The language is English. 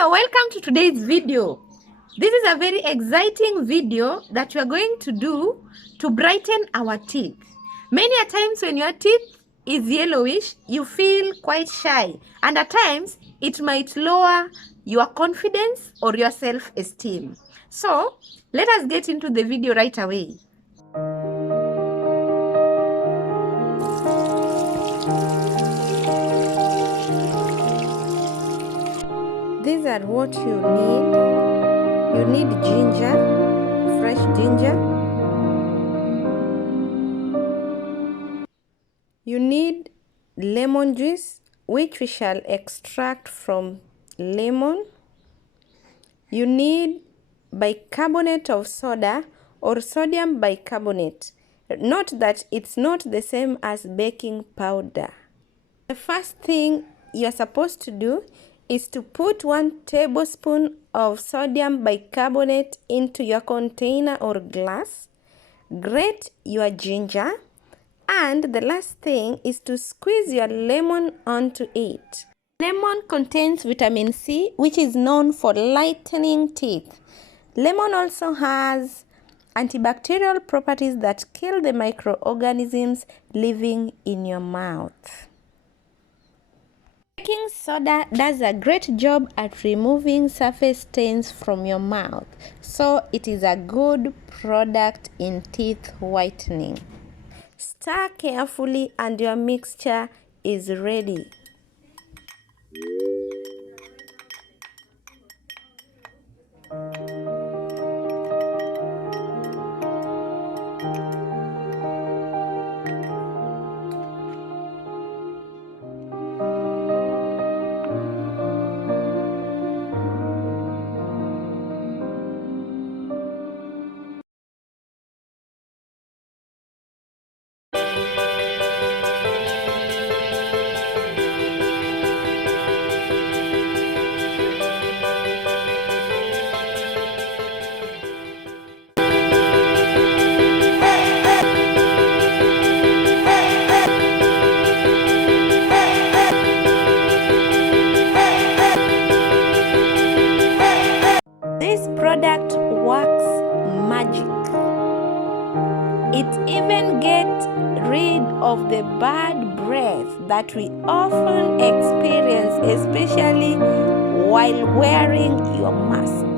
Hello, welcome to today's video. This is a very exciting video that we are going to do to brighten our teeth. Many a times when your teeth is yellowish, you feel quite shy, and at times it might lower your confidence or your self-esteem. So let us get into the video right away. These are what you need. You need ginger, fresh ginger. You need lemon juice, which we shall extract from lemon. You need bicarbonate of soda or sodium bicarbonate. Note that it's not the same as baking powder. The first thing you're supposed to do is to put 1 tablespoon of sodium bicarbonate into your container or glass. Grate your ginger. And the last thing is to squeeze your lemon onto it. Lemon contains vitamin C, which is known for lightening teeth. Lemon also has antibacterial properties that kill the microorganisms living in your mouth. Baking soda does a great job at removing surface stains from your mouth, so it is a good product in teeth whitening. Stir carefully and your mixture is ready. This product works magic. It even gets rid of the bad breath that we often experience, especially while wearing your mask.